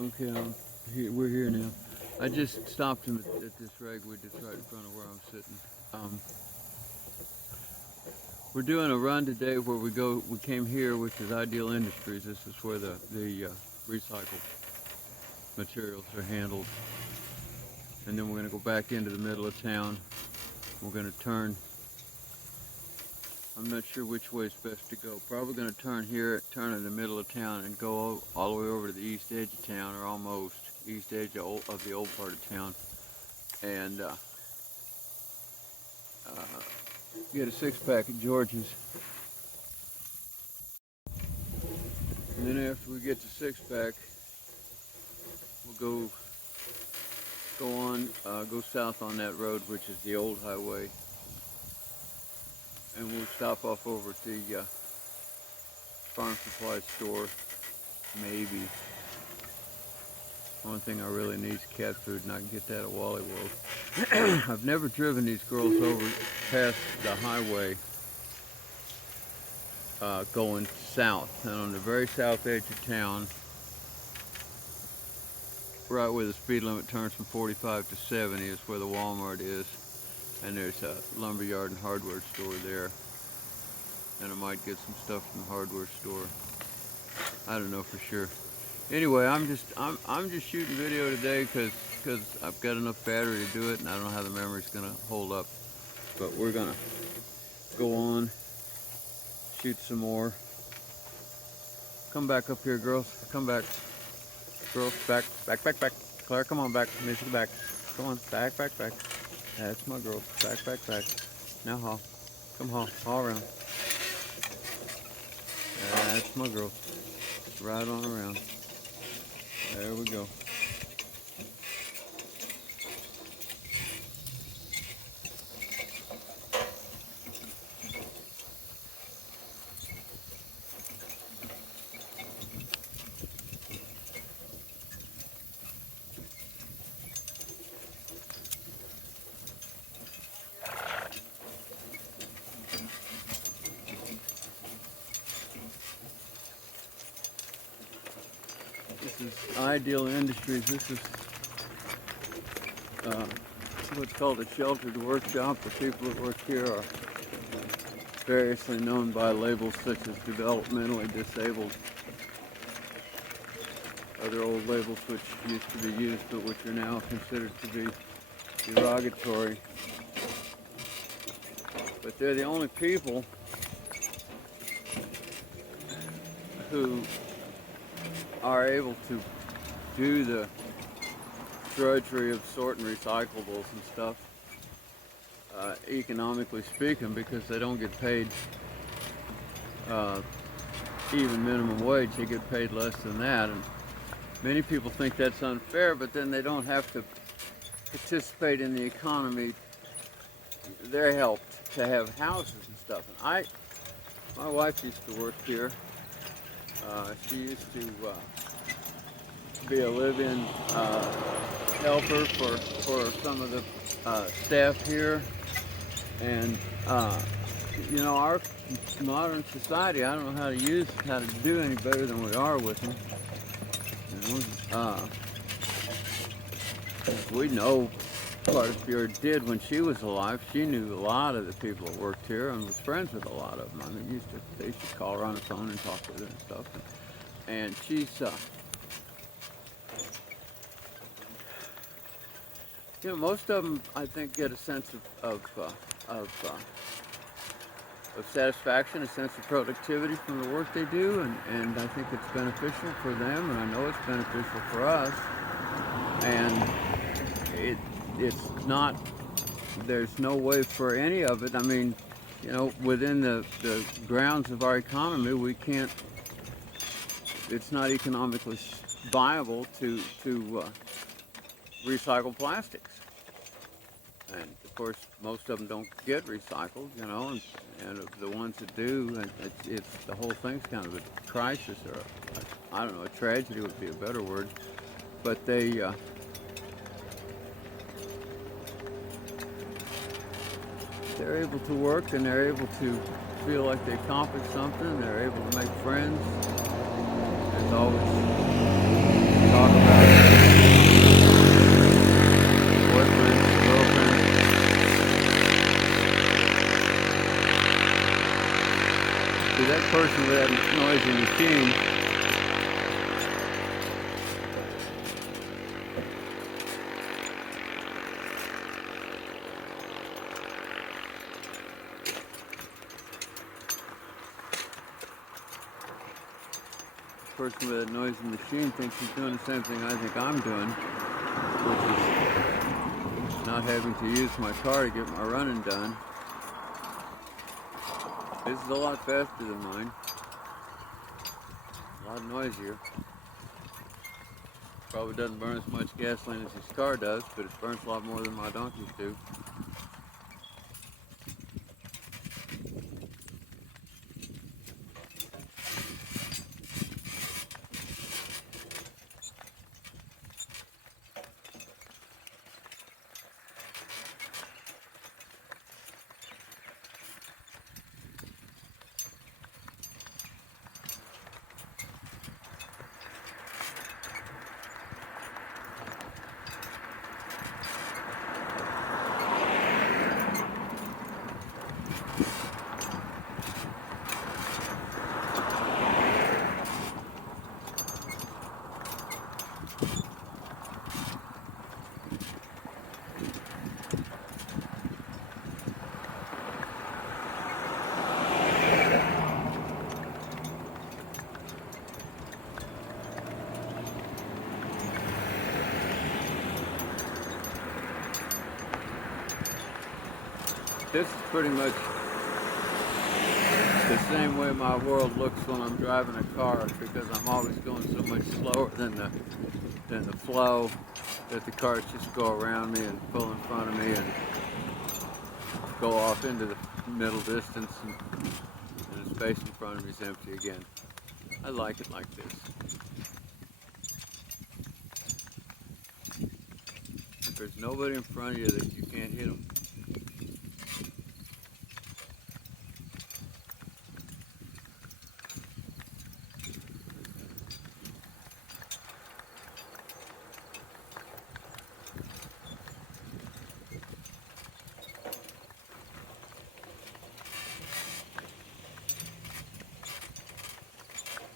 Okay, we're here now. I just stopped him at this ragweed that's right in front of where I'm sitting. We're doing a run today where we came here, which is Ideal Industries. This is where the recycled materials are handled. And then we're going to go back into the middle of town. We're going to turn. I'm not sure which way is best to go. Probably going to turn here, turn in the middle of town, and go all the way over to the east edge of town, or almost east edge of the old part of town, and get a six-pack at George's. And then after we get the six-pack, we'll go south on that road, which is the old highway. And we'll stop off over at the farm supply store, maybe. One thing I really need is cat food, and I can get that at Wally World. I've never driven these girls over past the highway going south. And on the very south edge of town, right where the speed limit turns from 45 to 70 is where the Walmart is. And there's a lumberyard and hardware store there. And I might get some stuff from the hardware store. I don't know for sure. Anyway, I'm just shooting video today because I've got enough battery to do it, and I don't know how the memory's gonna hold up. But we're gonna go on, shoot some more. Come back up here, girls. Come back, girls. Back. Claire, come on back. Miss you back. Come on, back. That's my girl. Back. Now haul. Come haul around. That's my girl. Right on around. There we go. This is Ideal Industries. This is what's called a sheltered workshop. The people that work here are variously known by labels such as developmentally disabled. Other old labels which used to be used but which are now considered to be derogatory. But they're the only people who are able to do the drudgery of sorting recyclables and stuff, economically speaking, because they don't get paid even minimum wage. They get paid less than that, and many people think that's unfair, but then they don't have to participate in the economy. They're helped to have houses and stuff. And my wife used to work here. She used to be a live-in helper for some of the staff here, and you know, our modern society, I don't know how to do any better than we are with them. You know, we know quite a few, or did when she was alive. She knew a lot of the people that worked here and was friends with a lot of them. I mean, they used to call her on the phone and talk with her and stuff. And she's, you know, most of them, I think, get a sense of satisfaction, a sense of productivity from the work they do, and I think it's beneficial for them, and I know it's beneficial for us. And it's not, there's no way for any of it. I mean, you know, within the grounds of our economy, we can't, it's not economically viable to recycle plastics. And of course, most of them don't get recycled, you know, and of the ones that do, it's the whole thing's kind of a crisis, or I don't know, a tragedy would be a better word. But they're able to work, and they're able to feel like they accomplished something. They're able to make friends. There's always talk about a noisy machine. The person with a noisy machine thinks he's doing the same thing I think I'm doing, which is not having to use my car to get my running done. This is a lot faster than mine. A lot noisier. Probably doesn't burn as much gasoline as his car does, but it burns a lot more than my donkeys do. This is pretty much the same way my world looks when I'm driving a car, because I'm always going so much slower than the flow that the cars just go around me and pull in front of me and go off into the middle distance, and the space in front of me is empty again. I like it like this. If there's nobody in front of you, that you can't hit them.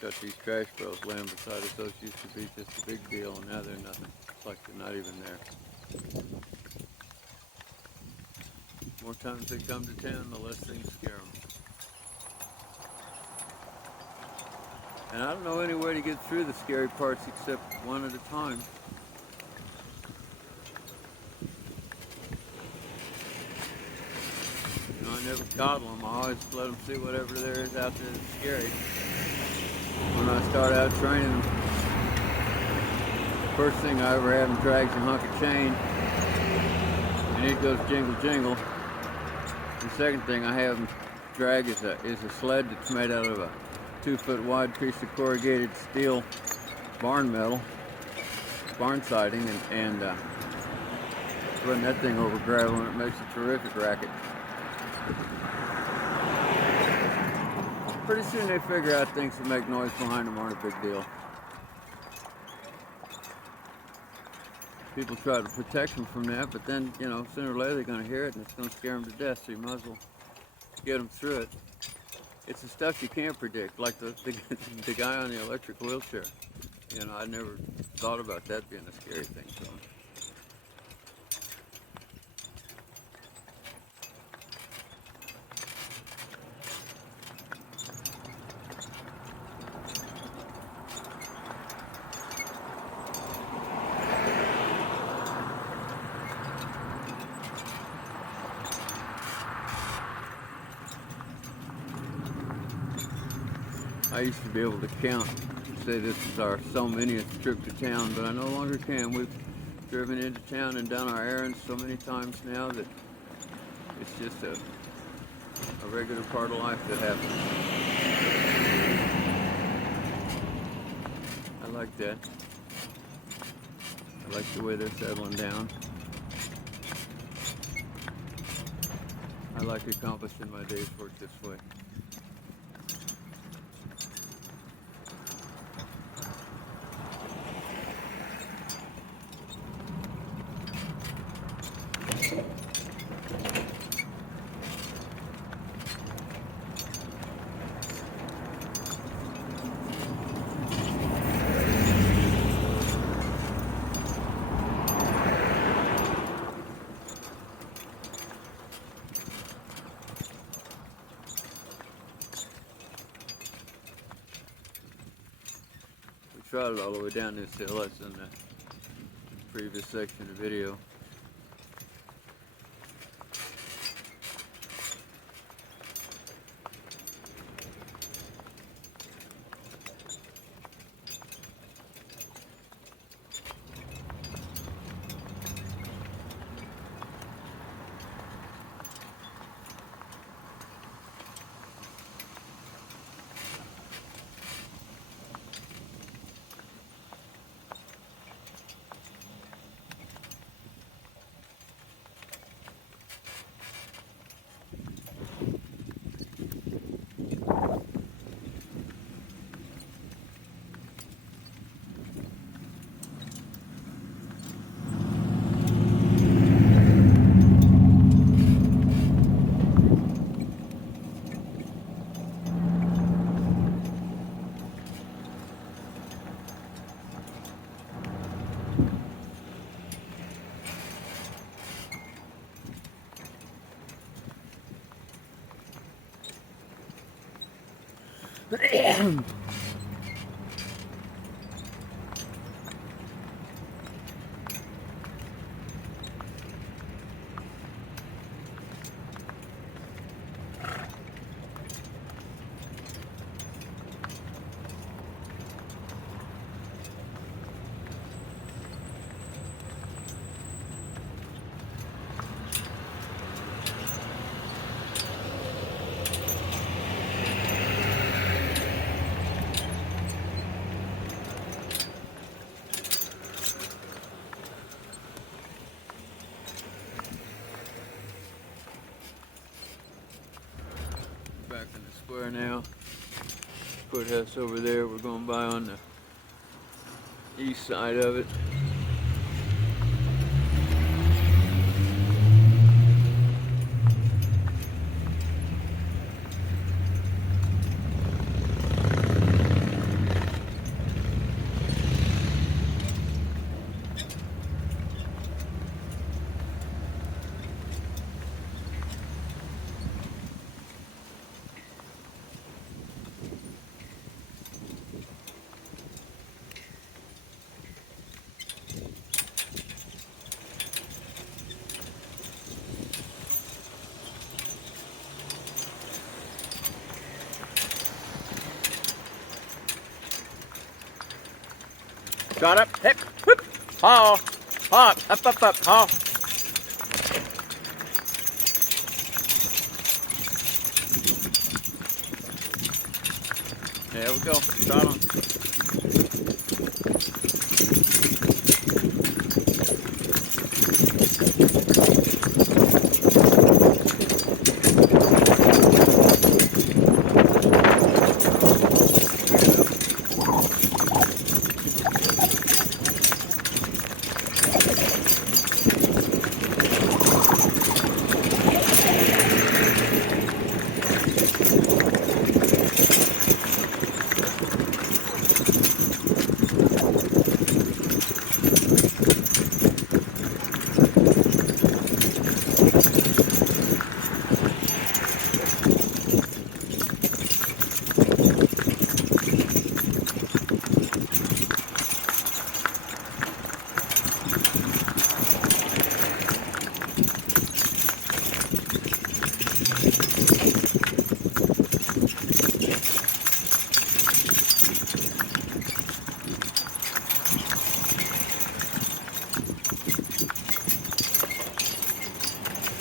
Got these trash barrels laying beside us. Those used to be just a big deal, and now they're nothing. It's like they're not even there. More times they come to town, the less things scare them. And I don't know any way to get through the scary parts except one at a time. You know, I never coddle them. I always let them see whatever there is out there that's scary. When I start out training them, the first thing I ever had them drag is a hunk of chain, and it goes jingle jingle. The second thing I have them drag is a sled that's made out of a 2-foot wide piece of corrugated steel barn metal, barn siding, and run that thing over gravel, and it makes a terrific racket. Pretty soon they figure out things that make noise behind them aren't a big deal. People try to protect them from that, but then, you know, sooner or later they're going to hear it and it's going to scare them to death, so you might as well get them through it. It's the stuff you can't predict, like the guy on the electric wheelchair. You know, I never thought about that being a scary thing for him. I used to be able to count, say this is our so manyth trip to town, but I no longer can. We've driven into town and done our errands so many times now that it's just a regular part of life that happens. I like that. I like the way they're settling down. I like accomplishing my day's work this way. trotted all the way down this hill. That's in the previous section of the video. Back in the square now. Courthouse over there. We're going by on the east side of it. Shot up, hip, whoop, haw, haw, up, haw. There we go. Shot on.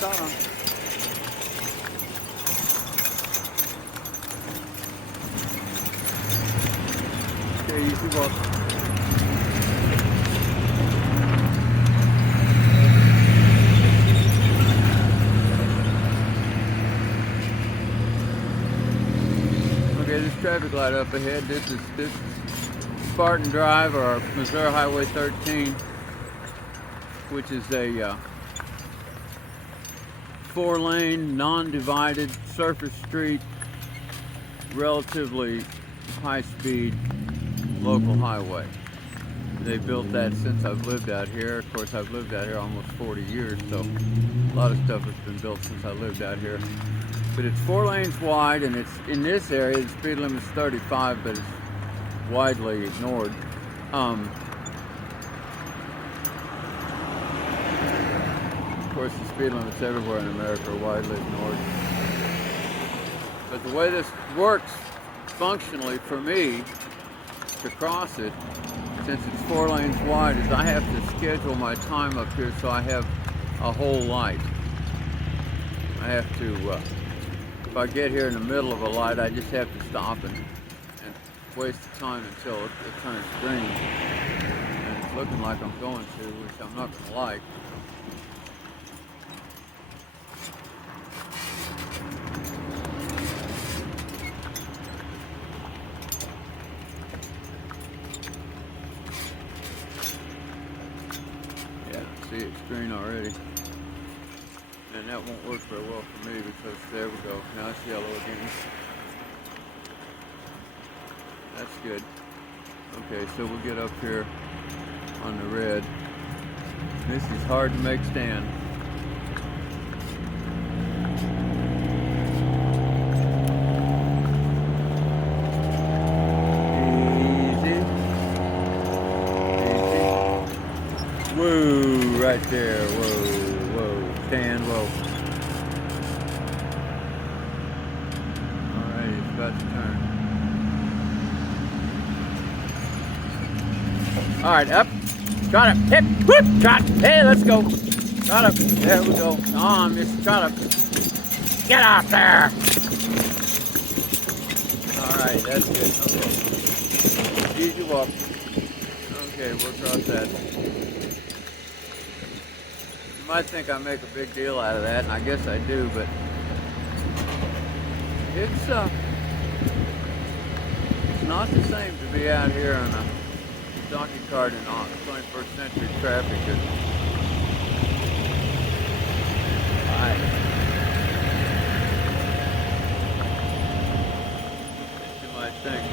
Shot on. Okay, you see what? Okay, this traffic light up ahead. This is Spartan Drive or Missouri Highway 13, which is a 4-lane, non-divided surface street, relatively high-speed local highway. They built that since I've lived out here. Of course, I've lived out here almost 40 years, so a lot of stuff has been built since I lived out here. But it's 4 lanes wide, and it's in this area, the speed limit is 35, but it's widely ignored. Of course, the speed limits everywhere in America are widely ignored. But the way this works functionally for me to cross it, since it's 4 lanes wide, is I have to schedule my time up here so I have a whole light. I have to, if I get here in the middle of a light, I just have to stop and waste the time until it turns green. And it's looking like I'm going to, which I'm not going to like. See, it's green already, and that won't work very well for me because there we go, now it's yellow again. That's good. Okay, so we'll get up here on the red. This is hard to make stand. Whoa, right there, whoa, stand low. Alright, it's about to turn. Alright, up, trot up, hip, whoop, trot, hey, let's go. Trot up, there we go. Come on, Mr. Trot up. Get out there. Alright, that's good, okay. Easy walk. Okay, we'll cross that. You might think I make a big deal out of that, and I guess I do, but it's not the same to be out here on a donkey cart in 21st century traffic. You might think.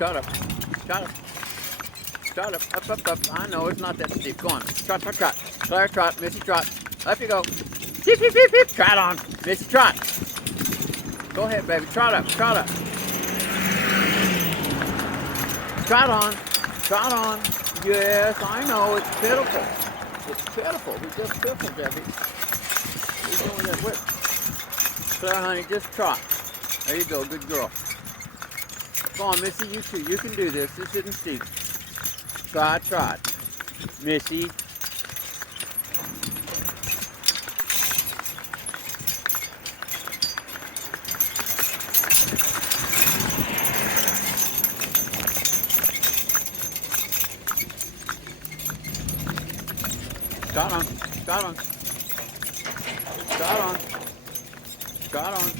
Trot up, trot up, trot up, I know it's not that steep. Go on, trot, trot, trot. Claire, trot, Missy, trot. Up you go. Beep, beep, beep, beep. Trot on, Missy, trot. Go ahead, baby, trot up, trot up. Trot on, trot on. Yes, I know, it's pitiful. It's pitiful, we just pitiful, Debbie. We're doing that whip. Claire, honey, just trot. There you go, good girl. Come on, Missy, you too. You can do this. This isn't steep. Trot, trot. Missy. Trot on. Trot on. Trot on. Trot on.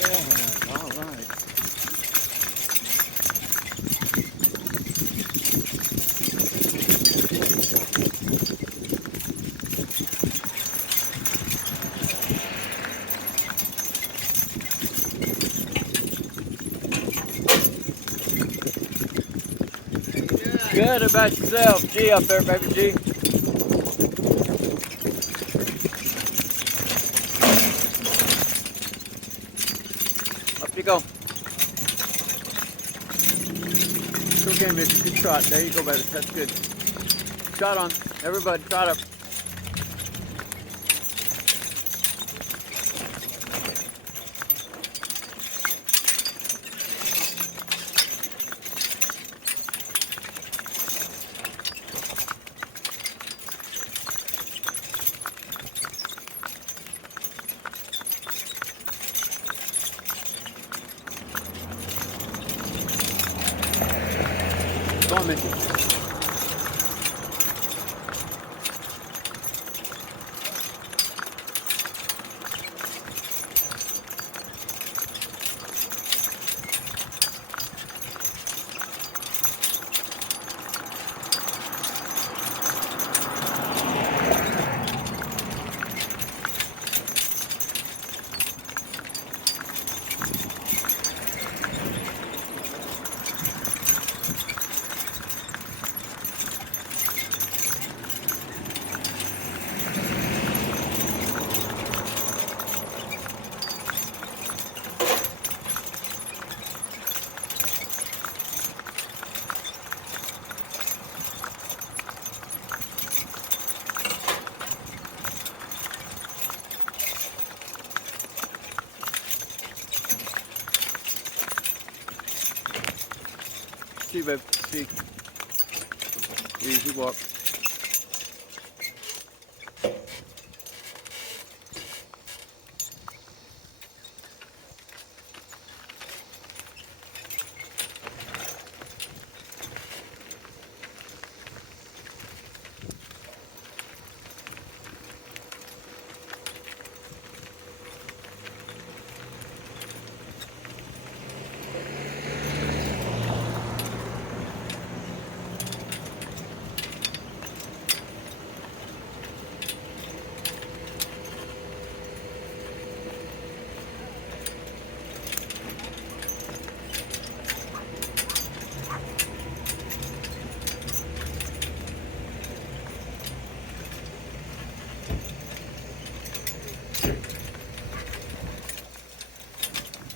Yeah, all right. Good about yourself, G up there, baby G. Up you go. Okay, mister. Good trot. There you go, baby. That's good. Trot on. Everybody, trot up. Go on, Missy. See, babe. See. Easy walk.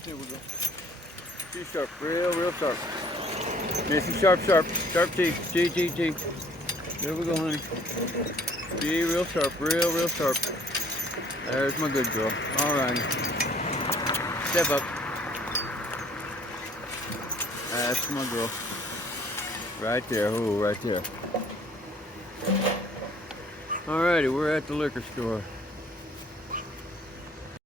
Here we go. G sharp, real sharp. Missy, sharp, sharp G, G. Here we go, honey. G, real sharp. There's my good girl. All right. Step up. That's my girl. Right there, oh, right there. Alrighty, we're at the liquor store.